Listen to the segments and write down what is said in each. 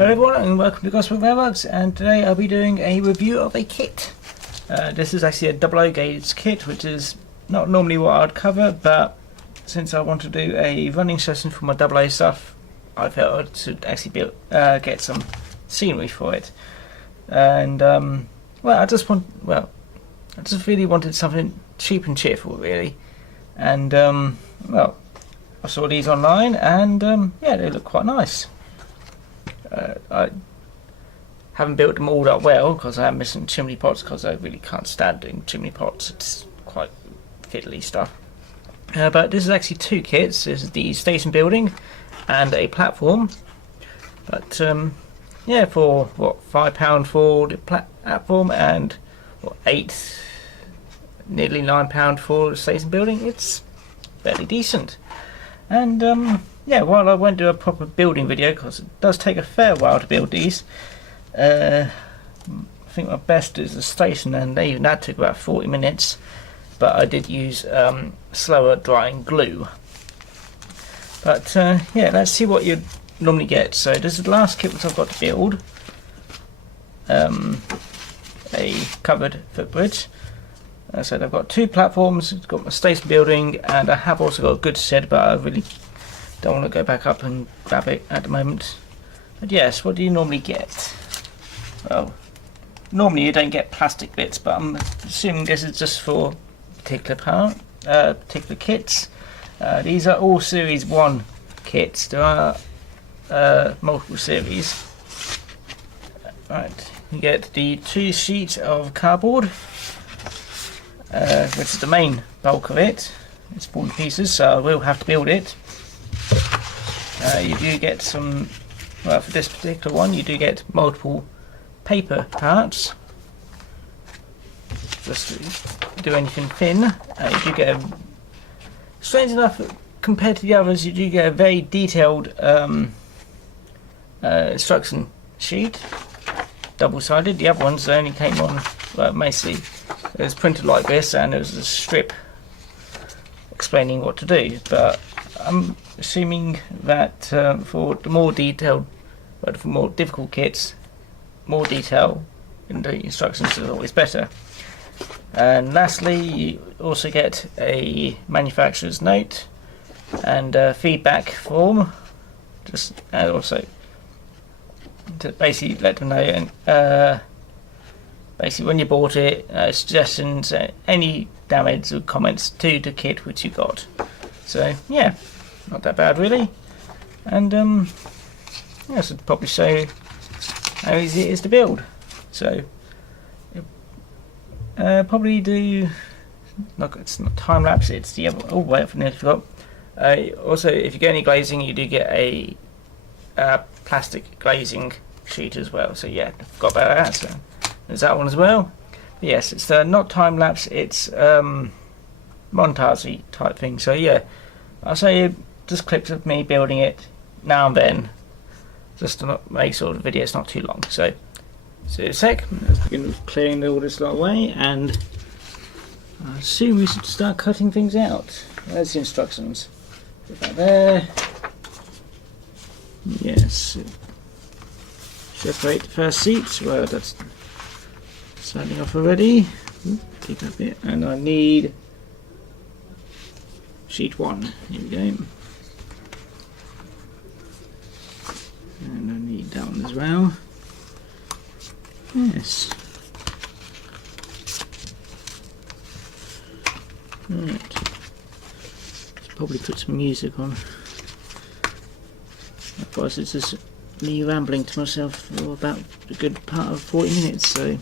Hello everyone and welcome to Gosport Railworks, and today I'll be doing a review of a kit. This is actually a 00 gauge kit, which is not normally what I'd cover, but since I want to do a running session for my 00 stuff, I felt I should actually get some scenery for it. And I just really wanted something cheap and cheerful, really. And I saw these online, and yeah, they look quite nice. I haven't built them all that well because I am missing chimney pots, because I really can't stand doing chimney pots. It's quite fiddly stuff. But this is actually two kits. This is the station building and a platform. But yeah, for what, £5 for the platform and what, nearly £9 for the station building, it's fairly decent. And yeah, while I won't do a proper building video because it does take a fair while to build these, I think my best is the station, and even that took about 40 minutes, but I did use slower drying glue. But yeah, let's see what you normally get. So this is the last kit which I've got to build, a covered footbridge. So I've got two platforms, it's got my station building, and I have also got a goods shed, but I really don't want to go back up and grab it at the moment. But yes, what do you normally get? Well, normally you don't get plastic bits, but I'm assuming this is just for particular kits. These are all Series 1 kits. There are multiple series. Right, you get the 2 sheets of cardboard, which is the main bulk of it. It's fallen to pieces, so I will have to build it. You do get some, well, for this particular one you do get multiple paper parts, just to do anything thin. You do get strange enough, compared to the others, you do get a very detailed instruction sheet, double-sided. The other ones, they only came on, well, mostly it was printed like this, and there was a strip explaining what to do. But I'm assuming that for the more detailed, but for more difficult kits, more detail in the instructions is always better. And lastly, you also get a manufacturer's note and a feedback form, and also to basically let them know, and basically when you bought it, suggestions, any damage or comments to the kit which you got. So yeah, not that bad really. And yeah, I should probably show how easy it is to build. So probably do, look, it's not time lapse, it's the other, oh wait, I nearly forgot. Also, if you get any glazing, you do get a plastic glazing sheet as well. So yeah, I forgot about that. So there's that one as well. But yes, it's not time lapse, it's montage type thing. So yeah, I'll say just clips of me building it now and then, just to not make sure the video is not too long. So a sec, let's begin clearing all this lot away, and I assume we should start cutting things out. There's the instructions. Put that there. Yes. Separate the first seat. Well, that's sliding off already. Keep that bit. And I need sheet 1. Here we go. And I need that one as well. Yes. Right. Let's probably put some music on. Otherwise it's just me rambling to myself for about a good part of 40 minutes, so.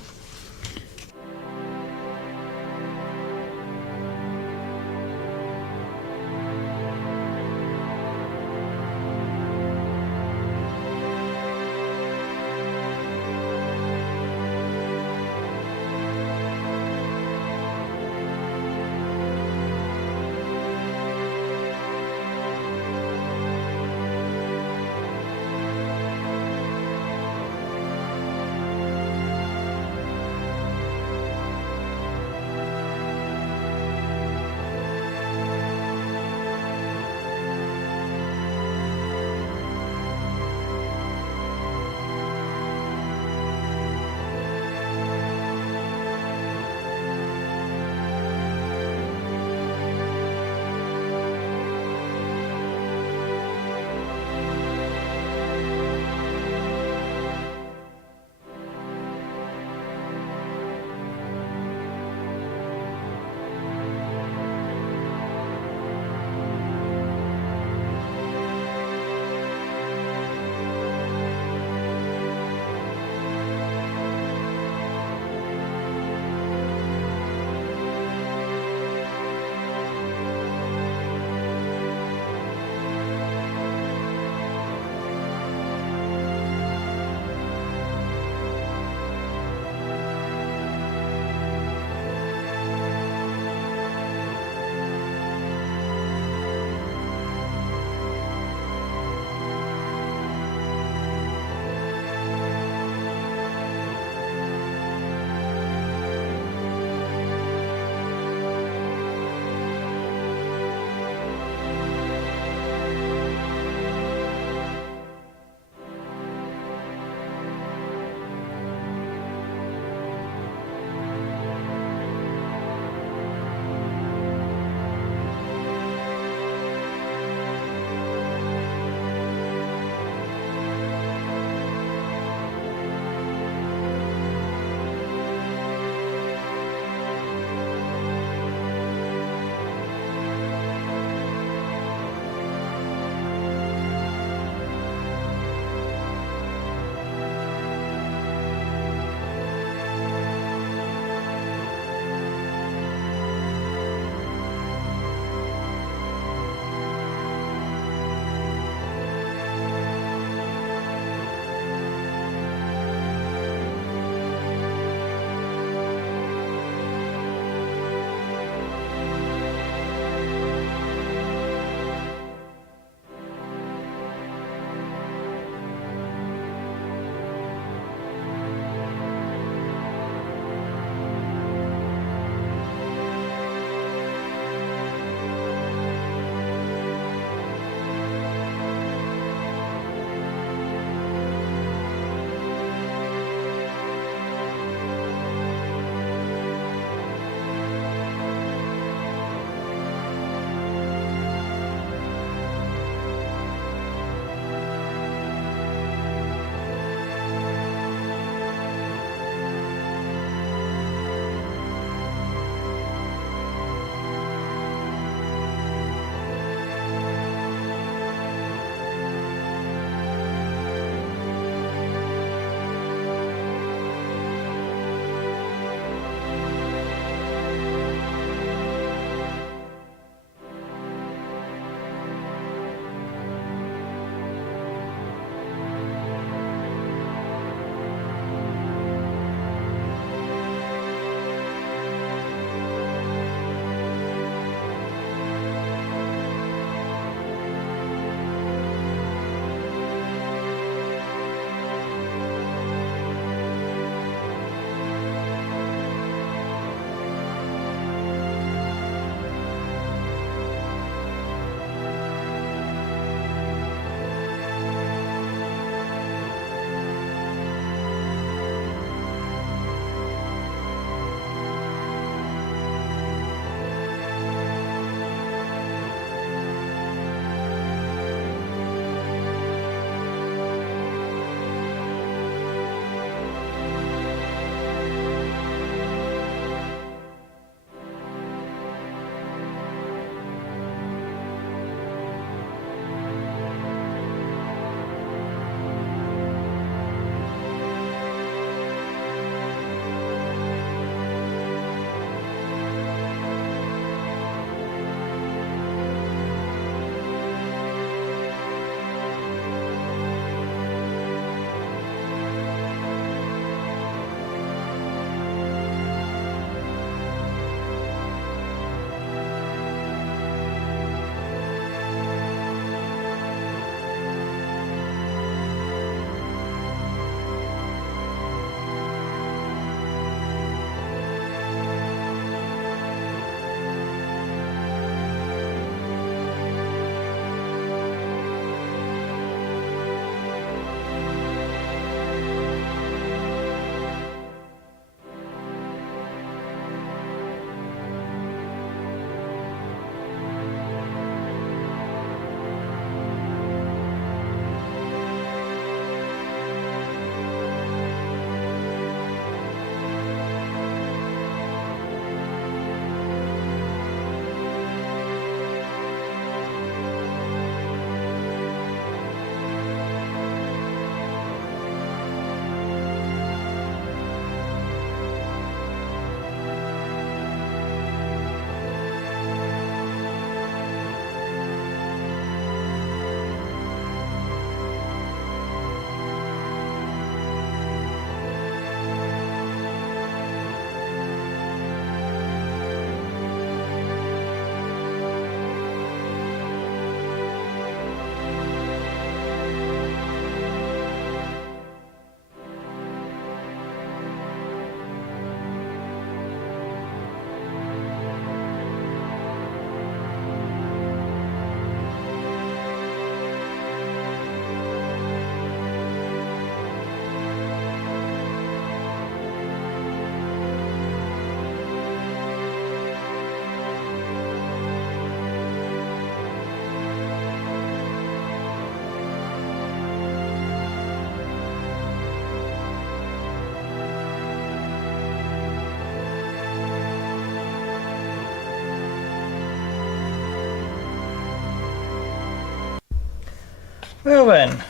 Well then,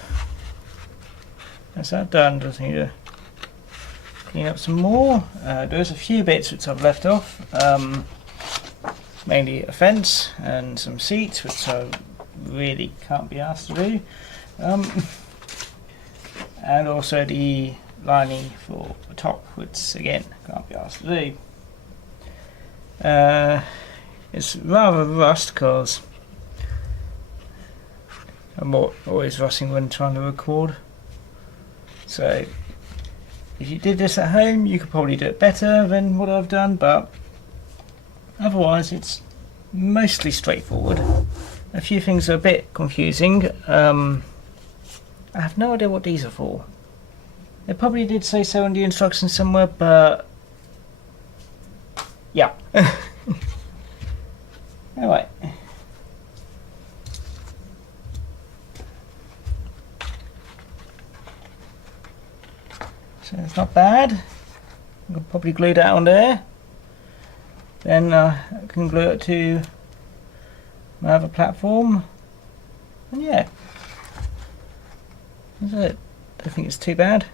that's that done. Just need to clean up some more. There's a few bits which I've left off, mainly a fence and some seats, which I really can't be asked to do, and also the lining for the top, which again can't be asked to do. It's rather rust because I'm always rushing when trying to record, so if you did this at home you could probably do it better than what I've done, but otherwise it's mostly straightforward. A few things are a bit confusing. I have no idea what these are for. They probably did say so in the instructions somewhere, but yeah. Anyway. So it's not bad. I can probably glue that on there. Then I can glue it to my other platform. And yeah. That's it. I don't think it's too bad.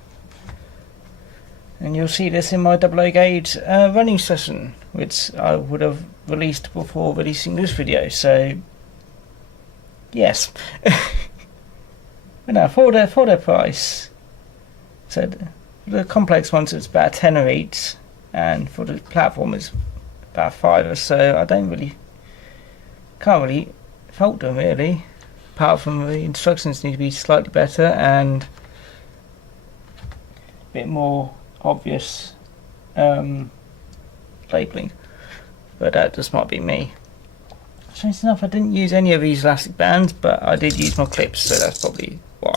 And you'll see this in my double O gauge running session, which I would have released before releasing this video, so yes. But now for their price, so the complex ones it's about a tenner each, and for the platform it's about £5, so I can't really fault them really, apart from the instructions need to be slightly better and a bit more obvious labelling, but that just might be me. Strange enough, I didn't use any of these elastic bands, but I did use my clips, so that's probably why.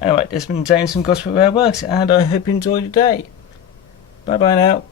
Anyway, this has been James from Gosport Railworks, and I hope you enjoyed your day. Bye bye now.